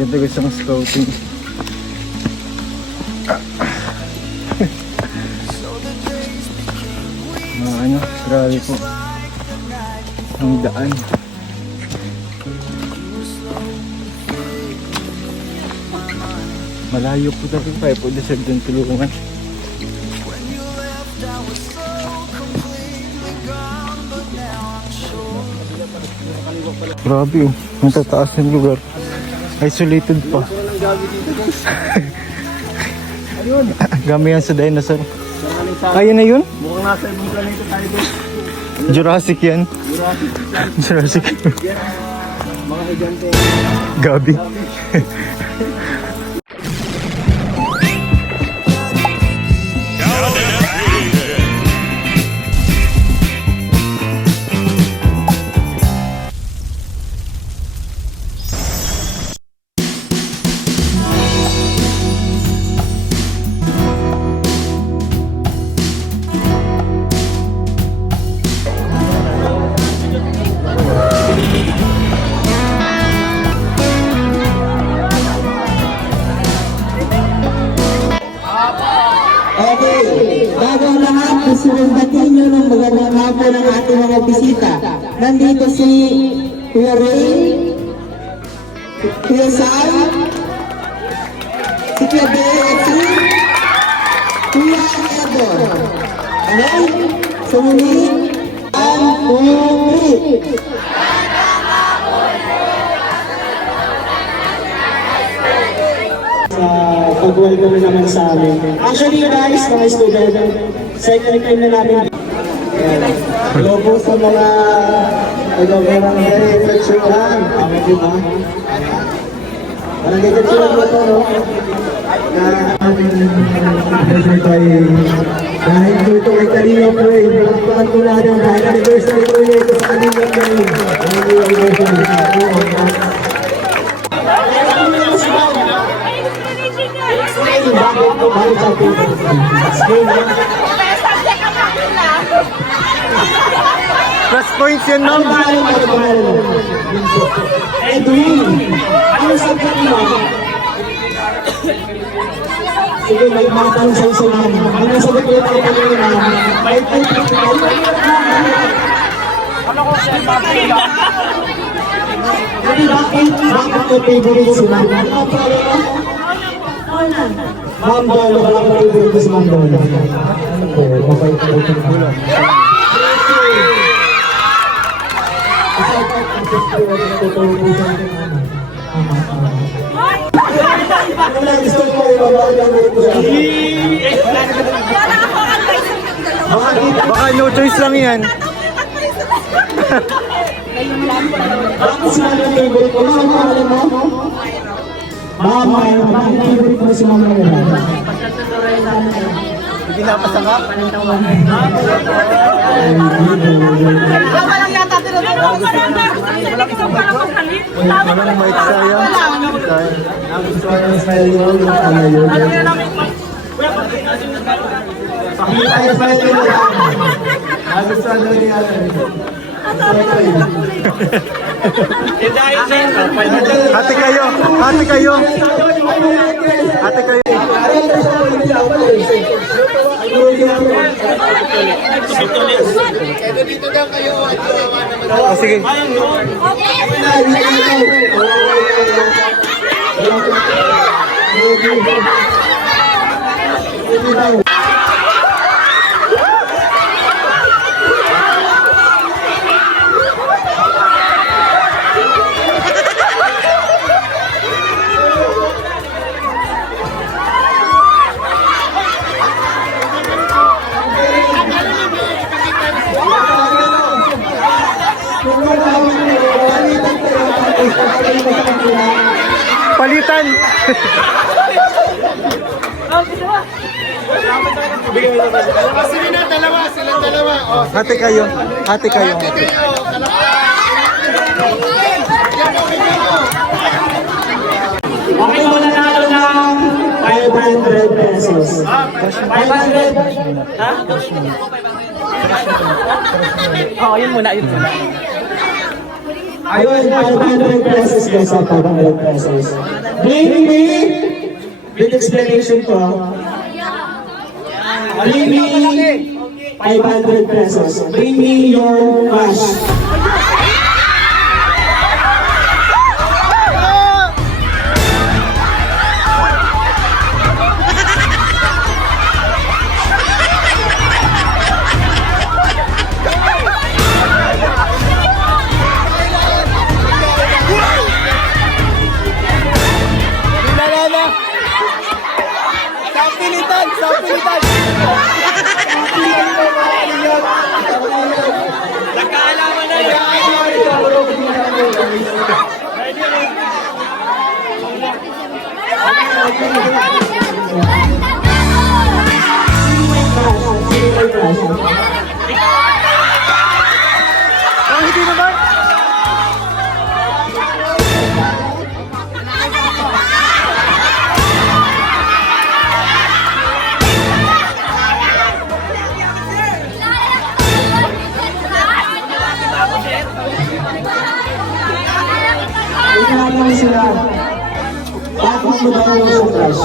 Ganda gusto ng scouting. Ano, grabe po ang daan. Malayo po dito pa po deserve din tulungan. Grabe oh, matataas yung lugar. Isolated pa. Gamit yan sa dinosaur. Ayun na yun? Mukhang nasa ibang planeta tayo doon. Jurassic yan. Jurassic. Mga higante. Gabi. Okay, bago ang lahat, susundatin nyo ng magandang hapon ng ating mga bisita. Nandito si Kuya Ray, Kuya Sam, si Kuya Bea at si Kuya Edor. Okay? Sumuli, 1, 2, 3. Pag-welcome naman sa amin. Actually guys, mga student, second time na namin. Hello po sa mga nag-overang refleksyonan. Tama po ba? Parang refleksyonan mo ito, no? Na ating pleasure tayo. Dahil po ito kay Kalina po eh. Pagpakan po natin dahil anniversary po ito sa Kalina po eh. Plus points yan, ma'am. Edwin, ano sagot mo? Sige, may mga tanong sa isa namin. Ano sagot mo tayo kanina? Ano ko siya mapila? Bakit yung favorite si Ma'am? Ano ang problema? Ma'am Dolo, wala ko favorite si Ma'am Dolo. Mabait ko ito na. Baka no choice lang yan. Ako si Ma'am yung favorite ko. Ma'am, alam mo? Ma'am, bakit favorite mo si Ma'am yung Hindi napasangap. Walang yata tinutulong ko sa nanda. Isang parang maghalit. Walang mic sayang. Nagustuhan ng smile nyo, yung ano yun. Pakita yung smile nyo. Nagustuhan nyo niya. Ate kayo. Ate kayo. Ate kayo. Oh, sige. Palitan. Sige na, dalawa, silang dalawa. Oh, Ate kayo. Ate kayo. Okay mo nanalo ng 500 pesos. 500? Ha? Oo, yun muna, yun muna. Ayun, 500 pesos guys, 500 pesos. Bring me, with explanation to, bring me 500 pesos. Bring me your cash. Hindi naman. Ikaw sila. Bakit mo daw sa cash?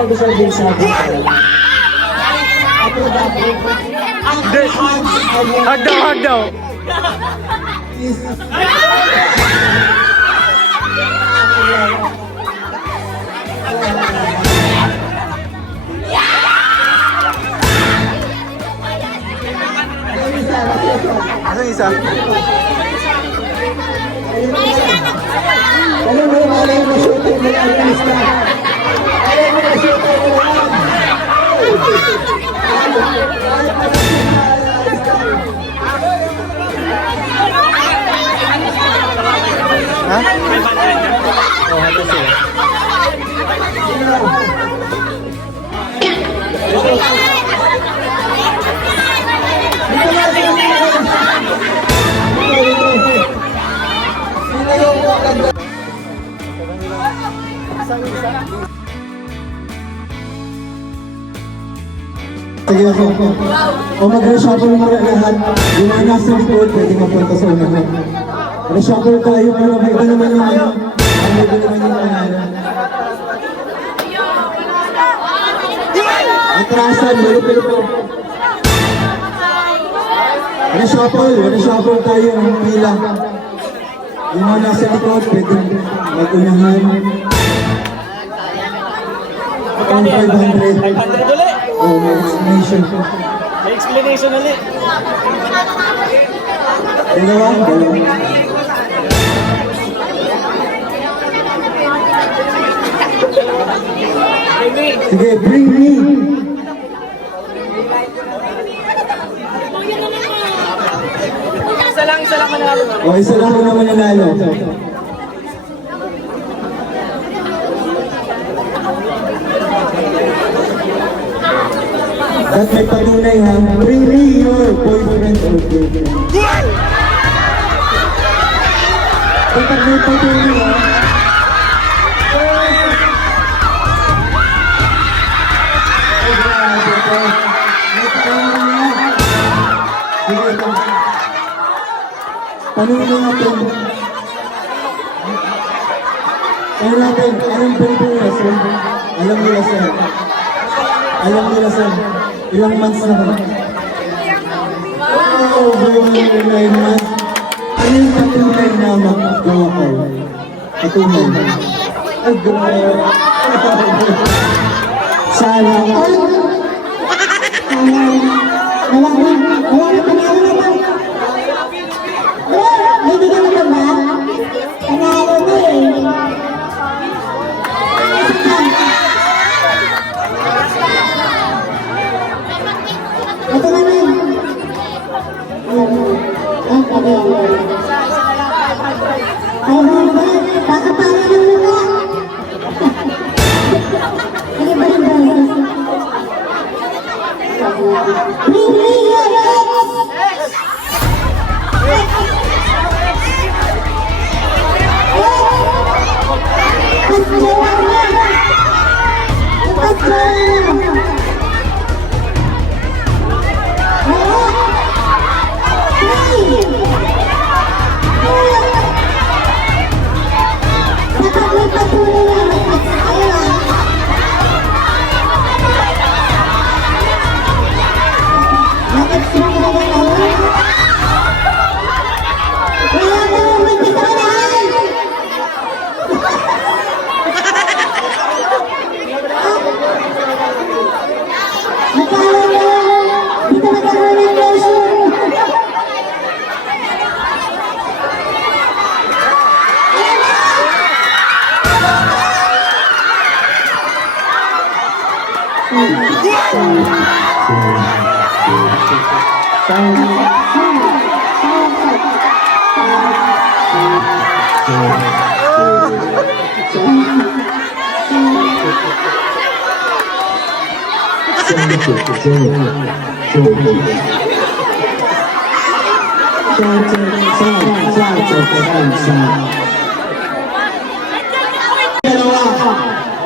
Pag-usabi sa akin. Ako dapat. Ang Hag daw, hag daw. Asan isa? Ano mo yung alay mo shooting mo yung artista? Alay mo na shooting mo yan! Ha? Oh, hata sila. Sige ako. O mag-reshuffle mo rin lahat. Yung mga nasa likod, pwede mapunta sa unahan. Reshuffle tayo para may iba naman yung ano. May iba naman yung pangalan. Atrasan, malupil po. Reshuffle tayo ang pila. Yung mga nasa likod, pwede mag-unahan. Ang 500. 500 ulit. Oh, may explanation. May explanation ulit. Dalawa. Sige, bring me. Isa lang manalo. O, isa lang mo naman nanalo. At may patunay ha, bring me your boyfriend or girlfriend. Kapag may patunay ha, tanong natin. Tanong natin, anong Pilipinas? Alam nila sir. Alam nila sir. Ilang months na ba? Oh, going 9 months. Ano yung patunay na magagawa ko? Patunay. Ay, grabe. Sana. Ay! Wala na panalo naman. May bigyan mo ba? Panalo mo eh. Ito naman. Ang pagkakas. Ay, mga baka panalo mo ba? Ano ba yung boses? Bring me your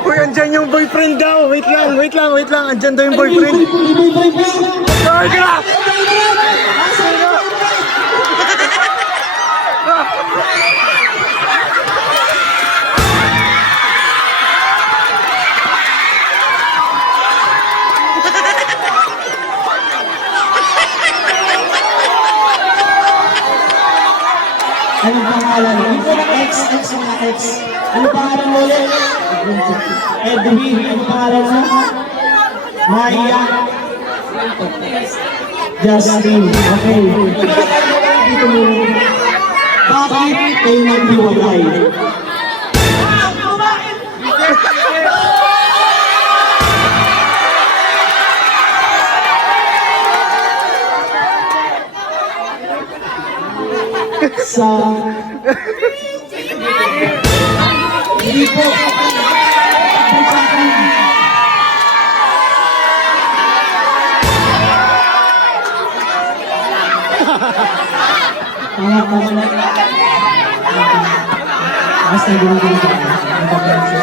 Uy, andyan yung boyfriend daw. Wait lang. Andyan daw yung boyfriend. Ay, ka! Anong pangalan? Ito na X, mga X. Anong pangalan mo ulit? Edwin, anong pangalan mo? Maya. Justin, okay. Dito mo. Bakit kayo naghiwalay? Sa... Hindi po. Basta gumagano ka. Ang pagkakas sa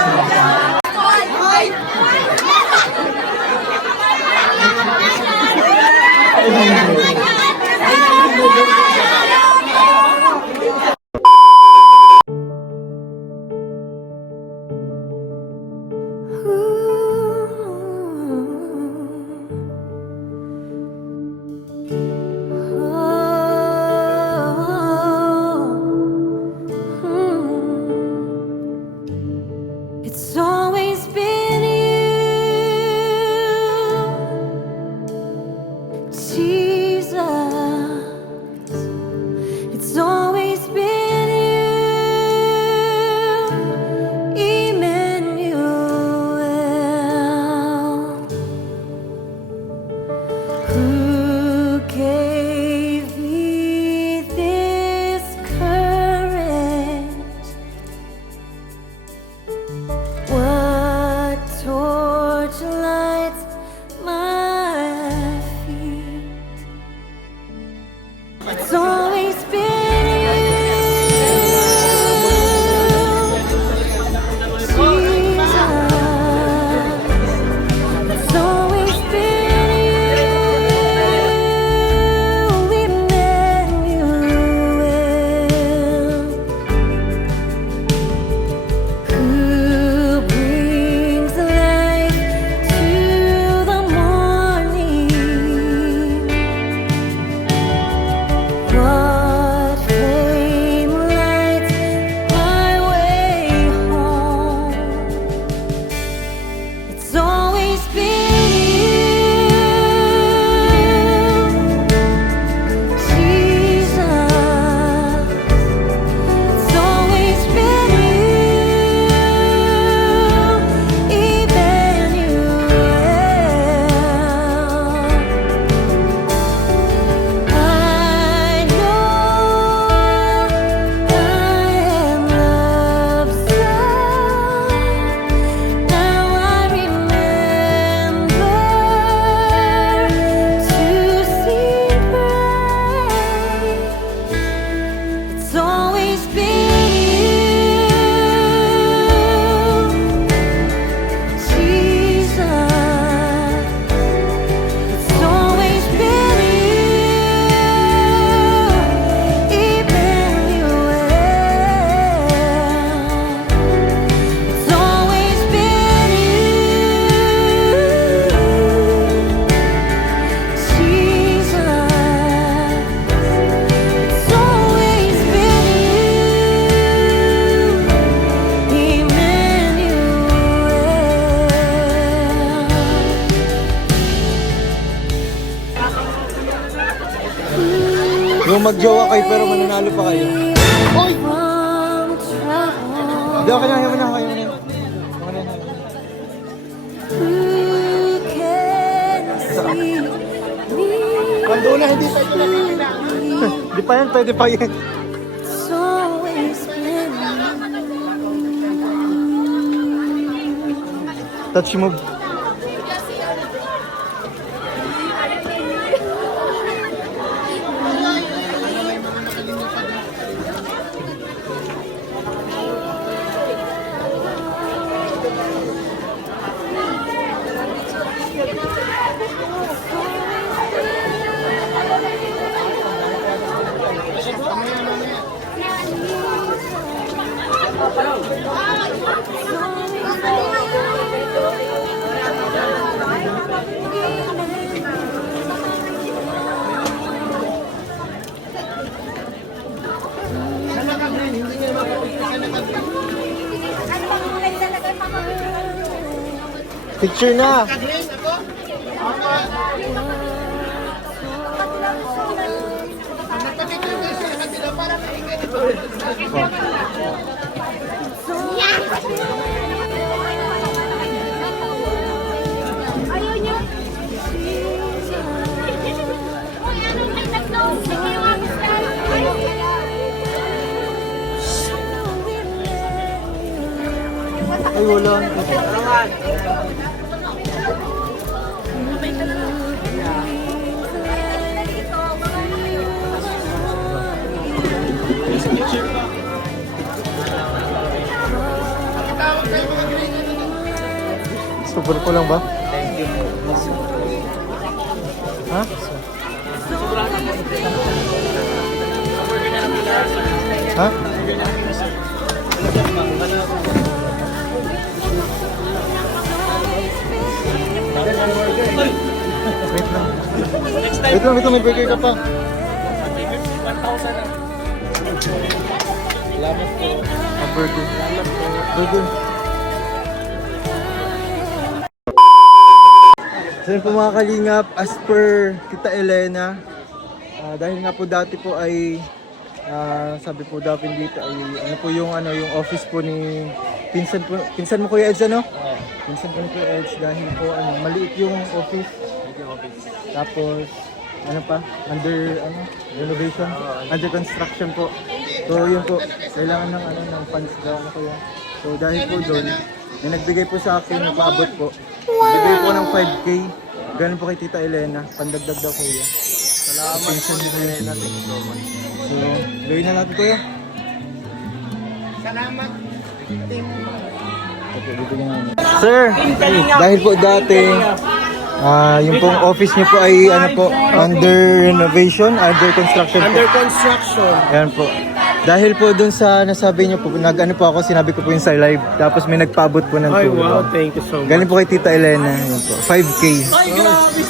It's always been you, Jesus. It's always been you, Emmanuel. Who gave me this courage? What torch lights my feet? It's always been you, Jesus. It's always been you, Emmanuel. Who brings life to the morning? What flame lights my way home? It's always been you, Jesus. It's always been you, Emmanuel. I know I am loved so. Now I remember to see bright. It's always been you, Jesus. It's always been you, Emmanuel. It's always been you, Jesus. It's always been you, Emmanuel. Yung magjowa kayo pero mananalo pa kayo. From trouble. Hindi, okay na kayo. Who can hindi pa ito nakikita. Di pa yan, pwede pa yan. It's always been Touch move. Picture na. Ayaw niyo. Uy, anong may tatlo? Sige, mga mister. Ayaw niya. Ay, wala. Super ko lang ba? Thank you. Ha? Ha? Wait lang. Wait lang, may burger ka pa. 1,000 na. Salamat po. Burger. Burger. So yun po mga kalingap, as per Tita Elena, dahil nga po dati po ay sabi po daw dito ay ano po yung office po ni pinsan mo Kuya Eds, ano? Pinsan ko ni Kuya Eds, dahil po maliit yung office. Tapos ano pa, under renovation, under construction po. So yun po, kailangan ng funds daw ko yan. So dahil po doon, may nagbigay po sa akin, napaabot po. Bigay po ng 5K. Ganun po kay Tita Elena, pandagdag daw Kuya. Salamat po Tita Elena. So, gawin na natin Kuya. Salamat. Sir, dahil po dati, yung pong office niyo po ay under renovation, under construction po. Under construction. Ayan po. Dahil po dun sa nasabi niyo po, po ako, sinabi ko po yung sa live. Tapos may nagpaabot po ng Ay, tulong. wow. Thank you so much. Galing po kay Tita Elena. Ayan po. 5K.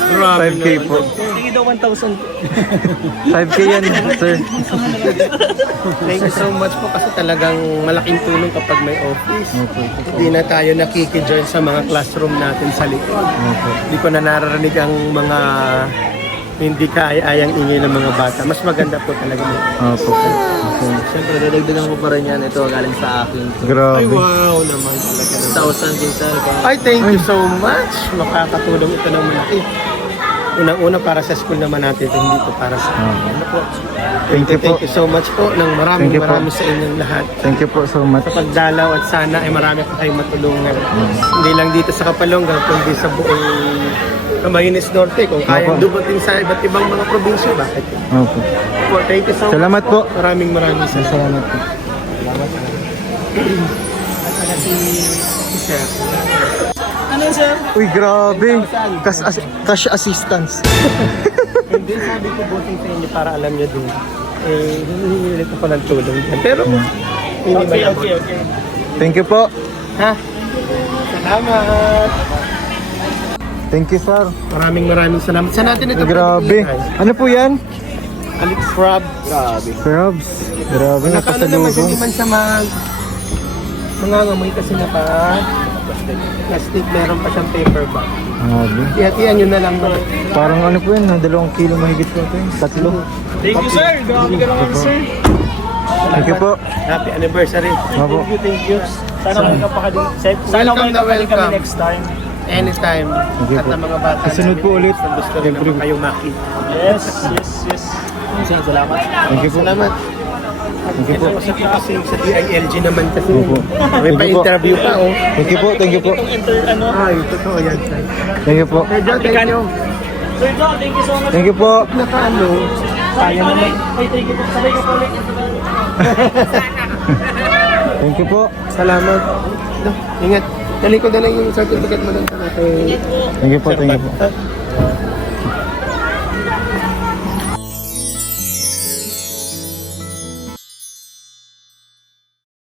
Grabe 5K po. Sige daw 1,000. 5K yan, sir. Thank you so much po kasi talagang malaking tulong kapag may office. Okay. Hindi na tayo nakikijoin sa mga classroom natin sa likod. Okay. Hindi ko na naririnig ang mga hindi kaya-ayang ingay ng mga bata. Mas maganda po talaga. Opo. Okay. Siyempre, dadagdagan ko pa rin yan. Ito galing sa akin. Ay, Grabe. wow naman talaga. 1,000 din sa Ay, thank you so much. Makakatulong ito ng malaki. Unang-una para sa school naman natin, hindi ito para sa ano po. Thank you po. Thank you so much po ng Thank you po. marami sa inyong lahat. Thank you po so much. Sa pagdalaw at sana ay marami pa kayong matulungan. Hindi lang dito sa Kapalonga, kundi sa buong Camarines Norte. Kung kayang Opo. dumating sa iba't ibang mga probinsya, bakit? Opo. Po, thank you so much. Salamat po. Maraming salamat. Salamat po. Sir. Ano sir? Uy, grabe. Cash assistance. Hindi, sabi ko buting sa inyo para alam nyo din. Hinihilit ako ng tulong dyan. Pero, hindi ba Okay. Thank you po. Ha? Salamat. Thank you, sir. Maraming salamat. Sa natin ito. Grabe. Ano po yan? Alex Rob. Grabe. Crabs. Grabe, Nakaano naman siya, nakasalubong. hindi man siya mangangamoy kasi plastic. Meron pa siyang paper bag. Grabe. Ihatian nyo na lang. Parang ano po yan, 2 kilo mahigit po ito. 3. Thank you sir. Grabe ka naman sir. Thank you po. Happy anniversary. Opo. Thank you. Sana welcome pa ka din. Sana Welcome na welcome pa din kami welcome. next time. anytime. Sige At po. ang mga bata Kasunod po ulit. gusto rin naman kayong makita. Yes. Salamat. Thank you po. Salamat. Thank you po. Ito kasi sa DILG naman kasi. Opo. May Thank you po. pa-interview pa, oh. Thank you po, thank you po. Ay, totoo yan, sir. Thank you po. Medyo, thank you. Sir Joe, thank you so much. Thank you po. Nakaano, sayang naman. Ay, thank you po. Sabay ka po ulit. Thank you po. Salamat. No, ingat. Dali ko na lang yung certificate mo lang sa natin. Thank you po, thank you po.